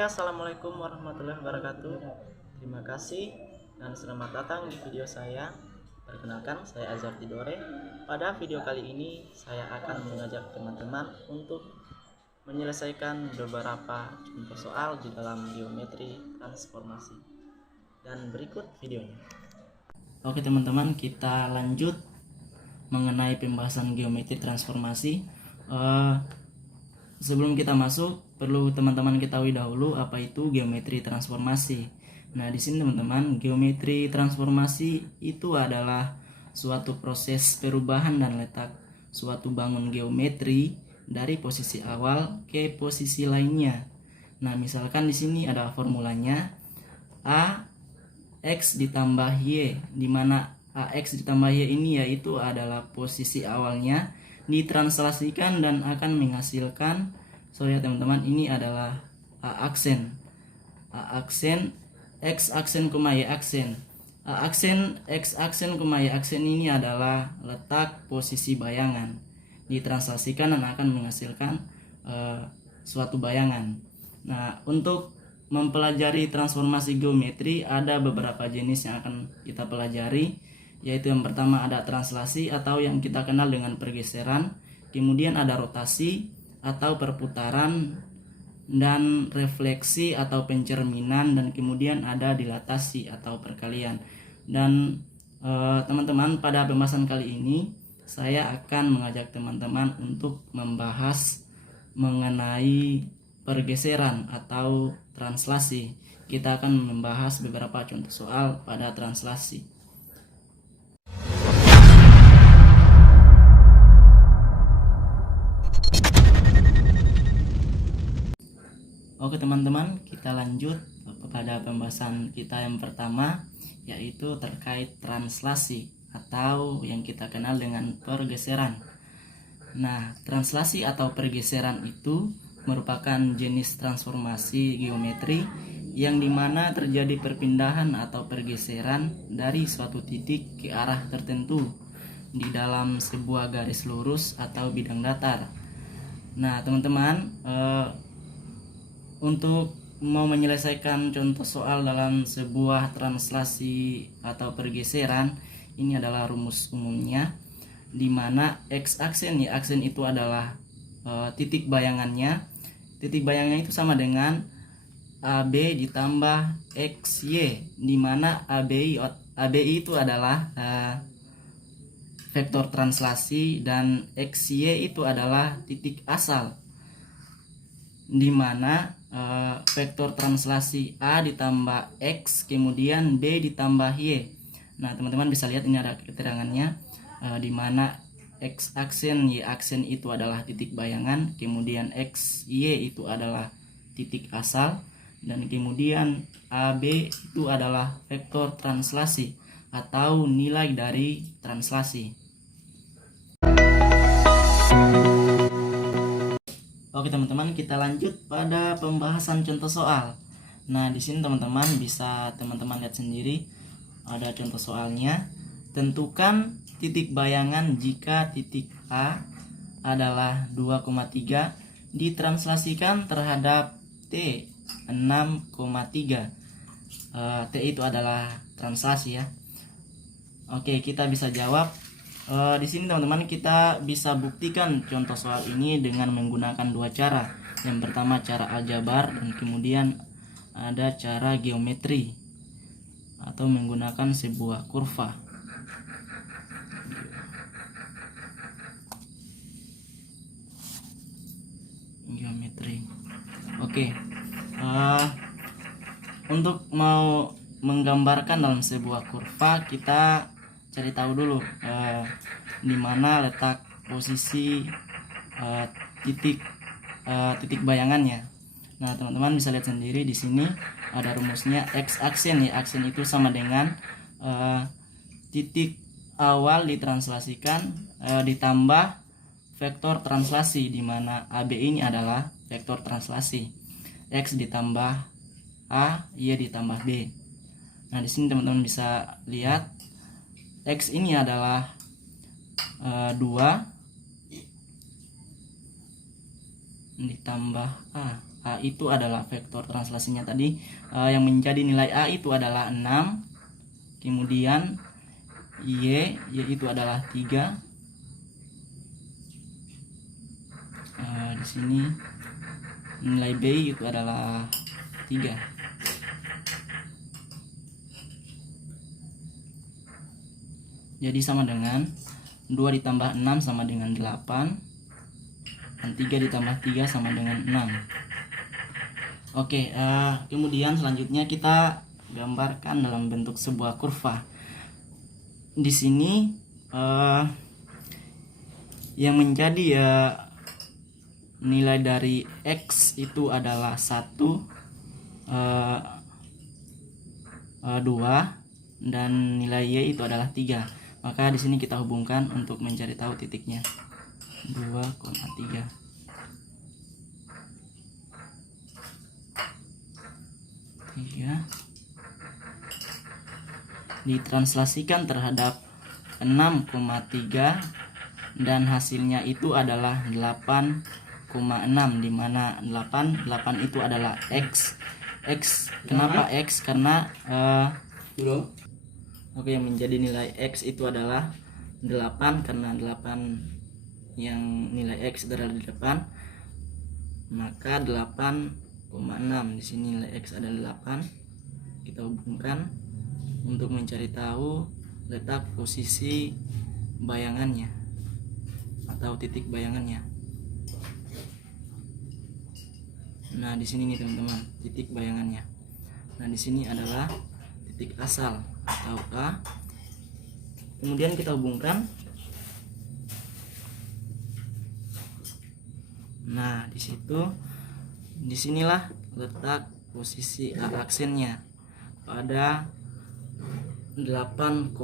Sebelumnya, assalamualaikum warahmatullahi wabarakatuh. Terima kasih dan selamat datang di video saya. Perkenalkan, saya Azhar Tidore. Pada video kali ini, saya akan mengajak teman-teman untuk menyelesaikan beberapa contoh soal di dalam geometri transformasi. Dan berikut videonya. Oke teman-teman, kita lanjut mengenai pembahasan geometri transformasi. Sebelum kita masuk, perlu teman-teman ketahui dahulu apa itu geometri transformasi. Nah, di sini teman-teman, geometri transformasi itu adalah suatu proses perubahan dan letak suatu bangun geometri dari posisi awal ke posisi lainnya. Nah, misalkan di sini ada formulanya A X ditambah Y, di mana AX ditambah Y ini yaitu adalah posisi awalnya ditranslasikan dan akan menghasilkan, teman-teman, ini adalah A aksen X aksen, Y aksen. A aksen X aksen, Y aksen ini adalah letak posisi bayangan ditranslasikan dan akan menghasilkan suatu bayangan. Nah, untuk mempelajari transformasi geometri ada beberapa jenis yang akan kita pelajari, yaitu yang pertama ada translasi atau yang kita kenal dengan pergeseran, kemudian ada rotasi atau perputaran, dan refleksi atau pencerminan, dan kemudian ada dilatasi atau perkalian. Dan teman-teman, pada pembahasan kali ini saya akan mengajak teman-teman untuk membahas mengenai pergeseran atau translasi. Kita akan membahas beberapa contoh soal pada translasi. Oke teman-teman, kita lanjut pada pembahasan kita yang pertama, yaitu terkait translasi atau yang kita kenal dengan pergeseran. Nah, translasi atau pergeseran itu merupakan jenis transformasi geometri yang dimana terjadi perpindahan atau pergeseran dari suatu titik ke arah tertentu di dalam sebuah garis lurus atau bidang datar. Nah teman-teman, untuk mau menyelesaikan contoh soal dalam sebuah translasi atau pergeseran, ini adalah rumus umumnya, di mana X aksen, Y aksen itu adalah titik bayangannya. Titik bayangannya itu sama dengan AB ditambah XY, di mana ABI itu adalah vektor translasi dan XY itu adalah titik asal, di mana vektor translasi A ditambah X kemudian B ditambah Y. Nah teman-teman bisa lihat ini ada keterangannya, di mana X aksen, Y aksen itu adalah titik bayangan, kemudian X, Y itu adalah titik asal, dan kemudian AB itu adalah vektor translasi atau nilai dari translasi. Oke teman-teman, kita lanjut pada pembahasan contoh soal. Nah, di sini teman-teman bisa lihat sendiri, ada contoh soalnya. Tentukan titik bayangan jika titik A adalah 2,3 ditranslasikan terhadap T 6,3. T itu adalah translasi ya. Oke, kita bisa jawab. Di sini teman-teman kita bisa buktikan contoh soal ini dengan menggunakan dua cara. Yang pertama cara aljabar, dan kemudian ada cara geometri atau menggunakan sebuah kurva. Geometri. Oke. Untuk mau menggambarkan dalam sebuah kurva, kita cari tahu dulu di mana letak posisi titik bayangannya. Nah teman-teman bisa lihat sendiri di sini ada rumusnya X aksen, Y aksen itu sama dengan titik awal ditranslasikan ditambah vektor translasi, di mana AB ini adalah vektor translasi, X ditambah A, Y ditambah B. Nah di sini teman-teman bisa lihat X ini adalah 2 ditambah A. A itu adalah vektor translasinya tadi, yang menjadi nilai A itu adalah 6. Kemudian Y itu adalah 3. Di sini nilai B itu adalah 3. Jadi sama dengan 2 ditambah 6 sama dengan 8, dan 3 ditambah 3 sama dengan 6. Oke, kemudian selanjutnya kita gambarkan dalam bentuk sebuah kurva. Di sini yang menjadi nilai dari X itu adalah 1, 2, dan nilai Y itu adalah 3. Maka di sini kita hubungkan untuk mencari tahu titiknya. 2,3. Ditranslasikan terhadap 6,3 dan hasilnya itu adalah 8,6, dimana 8 itu adalah X. Kenapa X? Karena yang menjadi nilai X itu adalah 8, karena 8 yang nilai X adalah di depan, maka 8,6. Di sini nilai X adalah 8. Kita hubungkan untuk mencari tahu letak posisi bayangannya atau titik bayangannya. Nah, di sini nih teman-teman, titik bayangannya. Nah, di sini adalah titik asal atau A. Kemudian kita hubungkan. Nah, disinilah letak posisi A aksennya pada 8,6.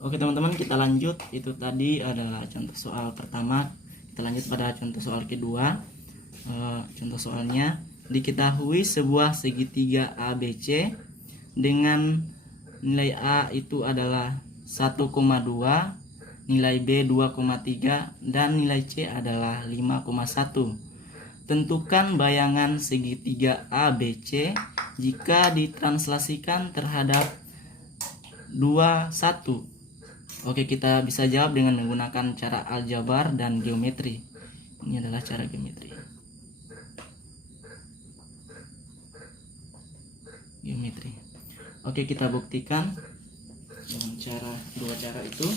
Oke teman-teman, kita lanjut. Itu tadi adalah contoh soal pertama. Kita lanjut pada contoh soal kedua. Contoh soalnya, diketahui sebuah segitiga ABC dengan nilai A itu adalah 1,2, nilai B 2,3, dan nilai C adalah 5,1. Tentukan bayangan segitiga ABC jika ditranslasikan terhadap 21. Oke, kita bisa jawab dengan menggunakan cara aljabar dan geometri. Ini adalah cara geometri. Oke, kita buktikan dengan dua cara itu.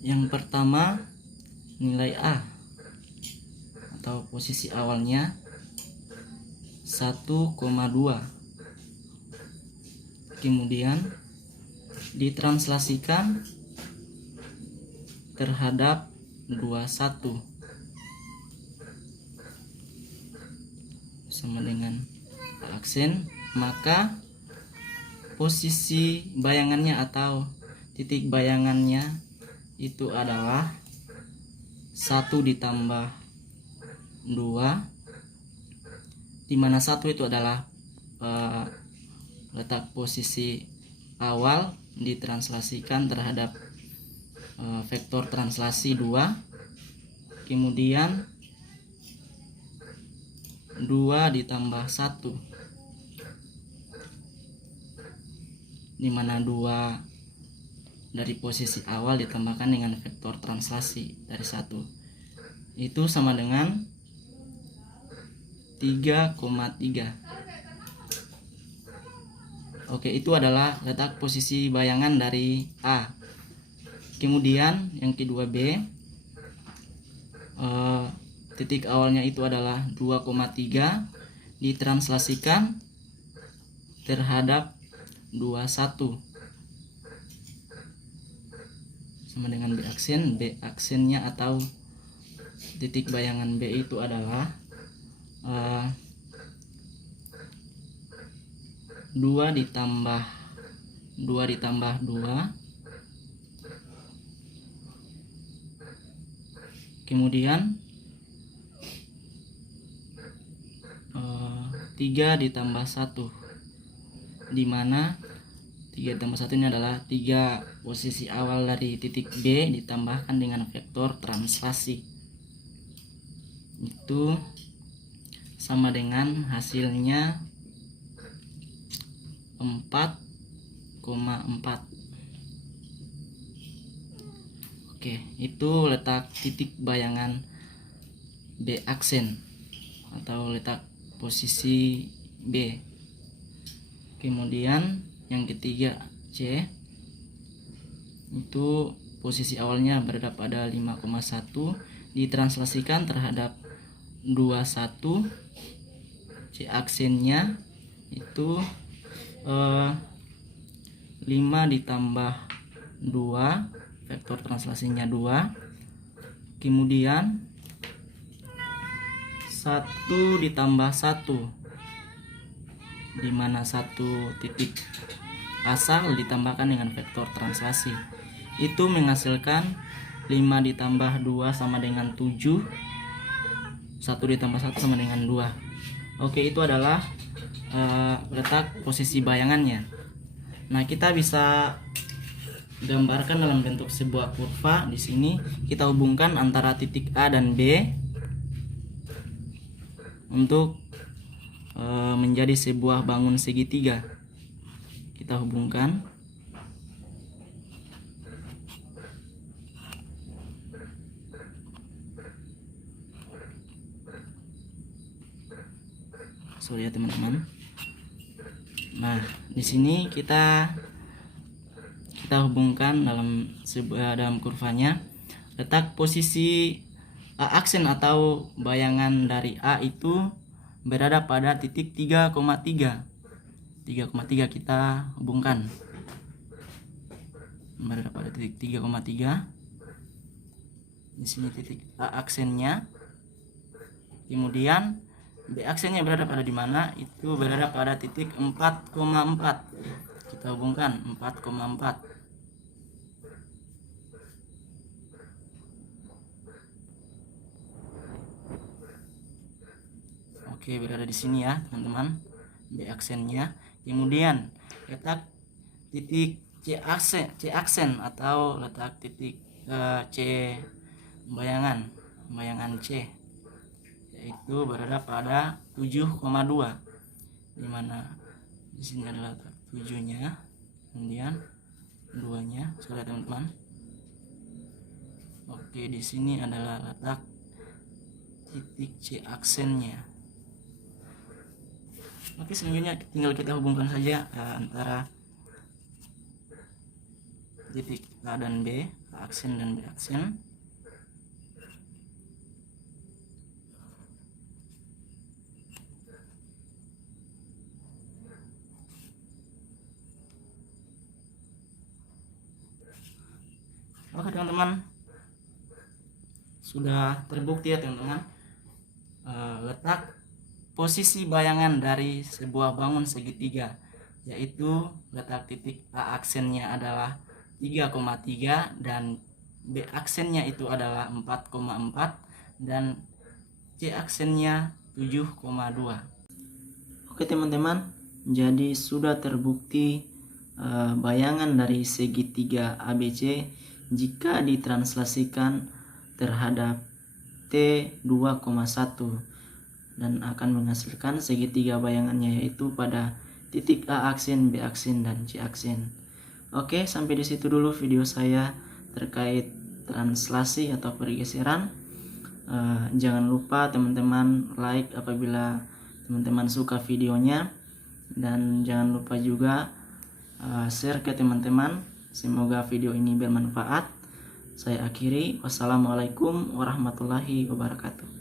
Yang pertama, nilai A atau posisi awalnya 1,2. Kemudian ditranslasikan terhadap 21 sama dengan aksen, maka posisi bayangannya atau titik bayangannya itu adalah 1 ditambah 2, dimana 1 itu adalah letak posisi awal ditranslasikan terhadap vektor translasi 2. Kemudian 2 ditambah 1, dimana 2 dari posisi awal ditambahkan dengan vektor translasi dari 1, itu sama dengan 3,3. Oke, itu adalah letak posisi bayangan dari A. Kemudian yang kedua B, titik awalnya itu adalah 2,3 ditranslasikan terhadap 21 sama dengan B aksennya atau titik bayangan B itu adalah 2 ditambah 2, kemudian 3 ditambah 1, dimana 3 ditambah 1 ini adalah 3 posisi awal dari titik B ditambahkan dengan vektor translasi. Itu sama dengan hasilnya 4,4. Oke, itu letak titik bayangan B aksen atau letak posisi B. Kemudian yang ketiga C, itu posisi awalnya berada pada 5,1 ditranslasikan terhadap 21. C aksennya itu 5 ditambah 2, vektor translasinya 2. Kemudian 1 ditambah 1, dimana 1 titik asal ditambahkan dengan vektor translasi, itu menghasilkan 5 ditambah 2 sama dengan 7, 1 ditambah 1 sama dengan 2. Oke, itu adalah letak posisi bayangannya. Nah, kita bisa gambarkan dalam bentuk sebuah kurva. Di sini kita hubungkan antara titik A dan B untuk menjadi sebuah bangun segitiga. Kita hubungkan. Sorry ya teman-teman. Nah, di sini kita hubungkan dalam kurvanya letak posisi aksen atau bayangan dari A itu berada pada titik 3,3. 3,3 kita hubungkan. Berada pada titik 3,3. Di sini titik A aksennya. Kemudian B aksennya berada pada di mana? Itu berada pada titik 4,4. Kita hubungkan 4,4. Oke, berada di sini ya, teman-teman. B aksennya. Kemudian letak titik C aksen atau letak titik C bayangan C, yaitu berada pada 7,2, dimana di sini adalah 7-nya, kemudian 2-nya, sudah teman-teman. Oke, di sini adalah letak titik C aksennya. Oke, selanjutnya tinggal kita hubungkan saja antara titik A dan B, A aksen dan B aksen. Oke teman-teman, sudah terbukti ya teman-teman, letak posisi bayangan dari sebuah bangun segitiga, yaitu letak titik A aksennya adalah 3,3 dan B aksennya itu adalah 4,4 dan C aksennya 7,2. Oke teman-teman, jadi sudah terbukti bayangan dari segitiga ABC jika ditranslasikan terhadap T2,1 dan akan menghasilkan segitiga bayangannya, yaitu pada titik A aksen, B aksen, dan C aksen. Oke, sampai di situ dulu video saya terkait translasi atau pergeseran. Jangan lupa teman-teman like apabila teman-teman suka videonya, dan jangan lupa juga share ke teman-teman. Semoga video ini bermanfaat. Saya akhiri, wassalamualaikum warahmatullahi wabarakatuh.